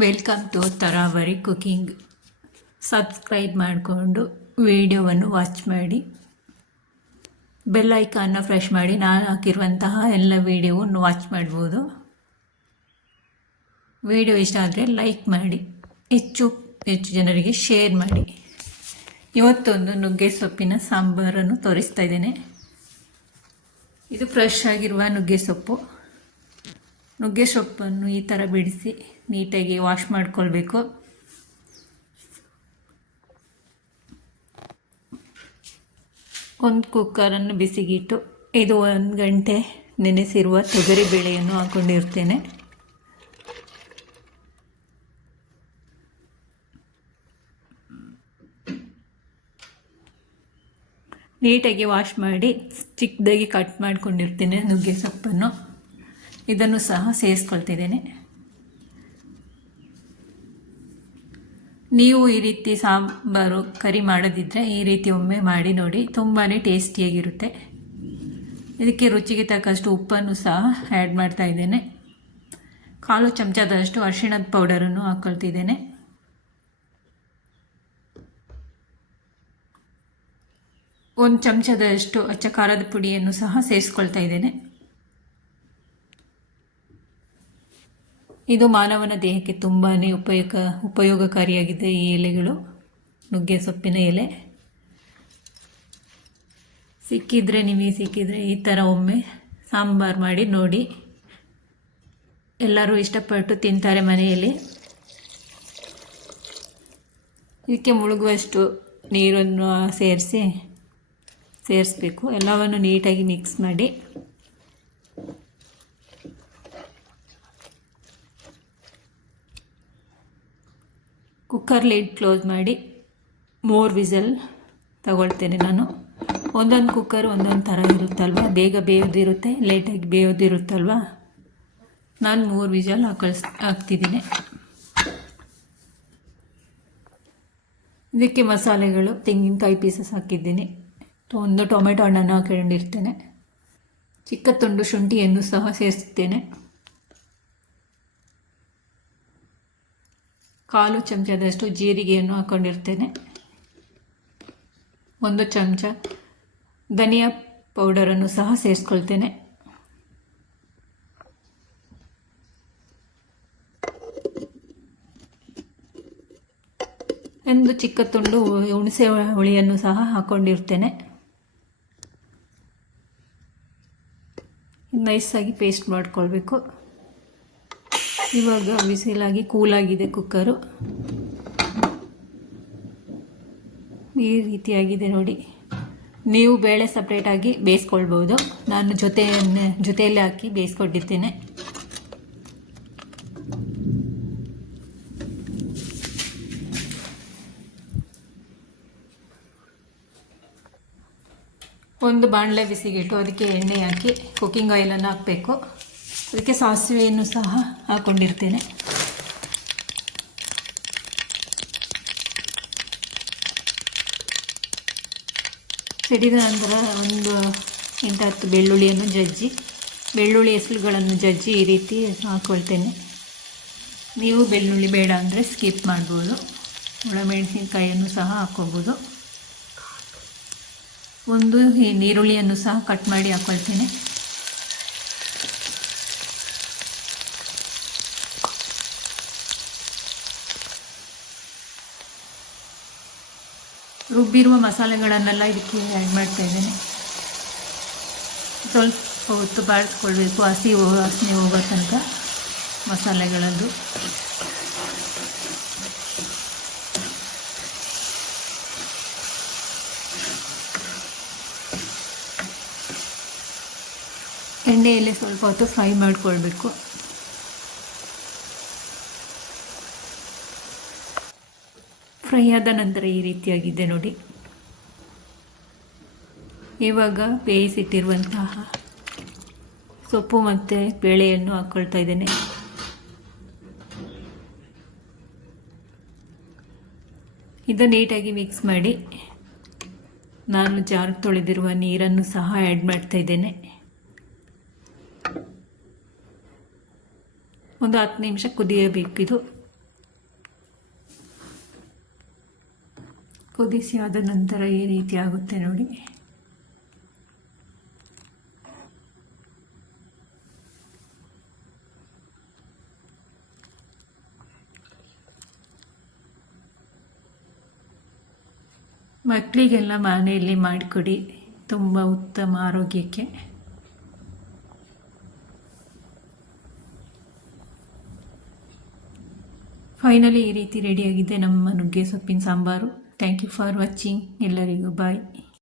Welcome to Taravari cooking. Subscribe ಮಾಡಿಕೊಂಡು ವಿಡಿಯೋವನ್ನು watch ಮಾಡಿ, ಬೆಲ್ ಐಕಾನ್ನ ಪ್ರೆಸ್ ಮಾಡಿ ನಾನು ಹಾಕಿರುವಂತಹ ಎಲ್ಲ ವಿಡಿಯೋವನ್ನು ವಾಚ್ ಮಾಡ್ಬೋದು. ವಿಡಿಯೋ ಇಷ್ಟ ಆದರೆ ಲೈಕ್ ಮಾಡಿ, ಹೆಚ್ಚು ಜನರಿಗೆ ಶೇರ್ ಮಾಡಿ. ಇವತ್ತೊಂದು ನುಗ್ಗೆ ಸೊಪ್ಪಿನ ಸಾಂಬಾರನ್ನು ತೋರಿಸ್ತಾ ಇದ್ದೇನೆ. ಇದು ಫ್ರೆಶ್ ಆಗಿರುವ ನುಗ್ಗೆ ಸೊಪ್ಪು. ನುಗ್ಗೆ ಸೊಪ್ಪನ್ನು ಈ ಥರ ಬಿಡಿಸಿ ನೀಟಾಗಿ ವಾಶ್ ಮಾಡ್ಕೊಳ್ಬೇಕು. ಒಂದು ಕುಕ್ಕರನ್ನು ಬಿಸಿಗಿಟ್ಟು ಇದು 1 ಗಂಟೆ ನೆನೆಸಿರುವ ತೊಗರಿ ಬೇಳೆಯನ್ನು ಹಾಕ್ಕೊಂಡಿರ್ತೇನೆ. ನೀಟಾಗಿ ವಾಶ್ ಮಾಡಿ ಚಿಕ್ಕದಾಗಿ ಕಟ್ ಮಾಡ್ಕೊಂಡಿರ್ತೇನೆ ನುಗ್ಗೆ ಸೊಪ್ಪನ್ನು. ಇದನ್ನು ಸಹ ಸೇರಿಸ್ಕೊಳ್ತಿದ್ದೇನೆ. ನೀವು ಈ ರೀತಿ ಸಾಂಬಾರು ಕರಿ ಮಾಡೋದಿದ್ದರೆ ಈ ರೀತಿ ಒಮ್ಮೆ ಮಾಡಿ ನೋಡಿ, ತುಂಬಾ ಟೇಸ್ಟಿಯಾಗಿರುತ್ತೆ. ಇದಕ್ಕೆ ರುಚಿಗೆ ತಕ್ಕಷ್ಟು ಉಪ್ಪನ್ನು ಸಹ ಆ್ಯಡ್ ಮಾಡ್ತಾ ಇದ್ದೇನೆ. 1/4 ಚಮಚದಷ್ಟು ಅರಿಶಿಣದ ಪೌಡರನ್ನು ಹಾಕ್ಕೊಳ್ತಿದ್ದೇನೆ. ಒಂದು ಚಮಚದಷ್ಟು ಅಚ್ಚ ಖಾರದ ಪುಡಿಯನ್ನು ಸಹ ಸೇರಿಸ್ಕೊಳ್ತಾ ಇದ್ದೇನೆ. ಇದು ಮಾನವನ ದೇಹಕ್ಕೆ ತುಂಬಾ ಉಪಯೋಗಕಾರಿಯಾಗಿದೆ. ಈ ಎಲೆಗಳು, ನುಗ್ಗೆ ಸೊಪ್ಪಿನ ಎಲೆ ನಿಮಗೆ ಸಿಕ್ಕಿದರೆ ಈ ಥರ ಒಮ್ಮೆ ಸಾಂಬಾರು ಮಾಡಿ ನೋಡಿ. ಎಲ್ಲರೂ ಇಷ್ಟಪಟ್ಟು ತಿಂತಾರೆ ಮನೆಯಲ್ಲಿ. ಇದಕ್ಕೆ ಮುಳುಗುವಷ್ಟು ನೀರನ್ನು ಸೇರಿಸಬೇಕು. ಎಲ್ಲವನ್ನು ನೀಟಾಗಿ ಮಿಕ್ಸ್ ಮಾಡಿ ಕುಕ್ಕರ್ ಲಿಡ್ ಕ್ಲೋಸ್ ಮಾಡಿ 3 ವಿಸಲ್ ತಗೊಳ್ತೇನೆ ನಾನು. ಒಂದೊಂದು ಕುಕ್ಕರ್ ಒಂದೊಂದು ಥರ ಇರುತ್ತಲ್ವ, ಬೇಗ ಬೇಯೋದಿರುತ್ತೆ, ಲೇಟಾಗಿ ಬೇಯೋದಿರುತ್ತಲ್ವ. ನಾನು 3 ವಿಸಲ್ ಹಾಕ್ತಿದ್ದೀನಿ. ಇದಕ್ಕೆ ಮಸಾಲೆಗಳು ತೆಂಗಿನಕಾಯಿ ಪೀಸಸ್ ಹಾಕಿದ್ದೀನಿ. ಒಂದು ಟೊಮೆಟೊ ಹಣ್ಣನ್ನು ಹಾಕೊಂಡಿರ್ತೇನೆ. ಚಿಕ್ಕ ತುಂಡು ಶುಂಠಿಯನ್ನು ಸಹ ಸೇರಿಸುತ್ತೇನೆ. 1/4 ಚಮಚದಷ್ಟು ಜೀರಿಗೆಯನ್ನು ಹಾಕ್ಕೊಂಡಿರ್ತೇನೆ. 1 ಚಮಚ ಧನಿಯಾ ಪೌಡರನ್ನು ಸಹ ಸೇರಿಸ್ಕೊಳ್ತೇನೆ. ಒಂದು ಚಿಕ್ಕ ತುಂಡು ಹುಣಸೆ ಹುಳಿಯನ್ನು ಸಹ ಹಾಕ್ಕೊಂಡಿರ್ತೇನೆ. ನೈಸಾಗಿ ಪೇಸ್ಟ್ ಮಾಡಿಕೊಳ್ಬೇಕು. ಇವಾಗ ಬಿಸಿಲಾಗಿ ಕೂಲಾಗಿದೆ ಕುಕ್ಕರು. ಈ ರೀತಿಯಾಗಿದೆ ನೋಡಿ. ನೀವು ಬೇಳೆ ಸಪ್ರೇಟಾಗಿ ಬೇಯಿಸ್ಕೊಳ್ಬೋದು. ನಾನು ಜೊತೆಯಲ್ಲಿ ಹಾಕಿ ಬೇಯಿಸ್ಕೊಂಡಿದ್ದೇನೆ. ಒಂದು ಬಾಣಲೆ ಬಿಸಿಗಿಟ್ಟು ಅದಕ್ಕೆ ಎಣ್ಣೆ ಹಾಕಿ ಕುಕ್ಕಿಂಗ್ ಆಯಿಲನ್ನು ಹಾಕಬೇಕು. ಅದಕ್ಕೆ ಸಾಸಿವೆಯನ್ನು ಸಹ ಹಾಕ್ಕೊಂಡಿರ್ತೇನೆ. ಸಿಡಿದ ನಂತರ 1-10 ಬೆಳ್ಳುಳ್ಳಿಯನ್ನು ಬೆಳ್ಳುಳ್ಳಿ ಹೆಸರುಗಳನ್ನು ಜಜ್ಜಿ ಈ ರೀತಿ ಹಾಕ್ಕೊಳ್ತೇನೆ. ನೀವು ಬೆಳ್ಳುಳ್ಳಿ ಬೇಡ ಅಂದರೆ ಸ್ಕಿಪ್ ಮಾಡ್ಬೋದು. ಒಣಮೆಣಸಿನಕಾಯಿಯನ್ನು ಸಹ ಹಾಕ್ಕೋಬೋದು. ಒಂದು ಈರುಳ್ಳಿಯನ್ನು ಸಹ ಕಟ್ ಮಾಡಿ ಹಾಕ್ಕೊಳ್ತೇನೆ. ರುಬ್ಬಿರುವ ಮಸಾಲೆಗಳನ್ನೆಲ್ಲ ಇದಕ್ಕೆ ಆ್ಯಡ್ ಮಾಡ್ತಾ ಇದ್ದೇನೆ. ಸ್ವಲ್ಪ ಹೊತ್ತು ಬಾಡಿಸ್ಕೊಳ್ಬೇಕು, ಹಸಿ ವಾಸನೆ ಹೋಗೋ ತನಕ ಮಸಾಲೆಗಳದ್ದು. ಎಣ್ಣೆಯಲ್ಲಿ ಸ್ವಲ್ಪ ಹೊತ್ತು ಫ್ರೈ ಮಾಡಿಕೊಳ್ಬೇಕು. ಫ್ರೈ ಆದ ನಂತರ ಈ ರೀತಿಯಾಗಿದೆ ನೋಡಿ. ಇವಾಗ ಬೇಯಿಸಿಟ್ಟಿರುವಂತಹ ಸೊಪ್ಪು ಮತ್ತು ಬೇಳೆಯನ್ನು ಹಾಕ್ಕೊಳ್ತಾ ಇದ್ದೇನೆ. ಇದು ನೀಟಾಗಿ ಮಿಕ್ಸ್ ಮಾಡಿ ನಾನು ಜಾರ್ ತೊಳೆದಿರುವ ನೀರನ್ನು ಸಹ ಆ್ಯಡ್ ಮಾಡ್ತಾ ಇದ್ದೇನೆ. ಒಂದು 10 ನಿಮಿಷ ಕುದಿಯಬೇಕಿದು. ಕುದಿಸಿ ಆದ ನಂತರ ಈ ರೀತಿ ಆಗುತ್ತೆ ನೋಡಿ. ಮಕ್ಕಳಿಗೆಲ್ಲ ಮನೆಯಲ್ಲಿ ಮಾಡಿಕೊಡಿ, ತುಂಬ ಉತ್ತಮ ಆರೋಗ್ಯಕ್ಕೆ. ಫೈನಲಿ ಈ ರೀತಿ ರೆಡಿಯಾಗಿದೆ ನಮ್ಮ ನುಗ್ಗೆ ಸೊಪ್ಪಿನ sambar. Thank you for watching. ಎಲ್ಲರಿಗೂ ಬಾಯ್.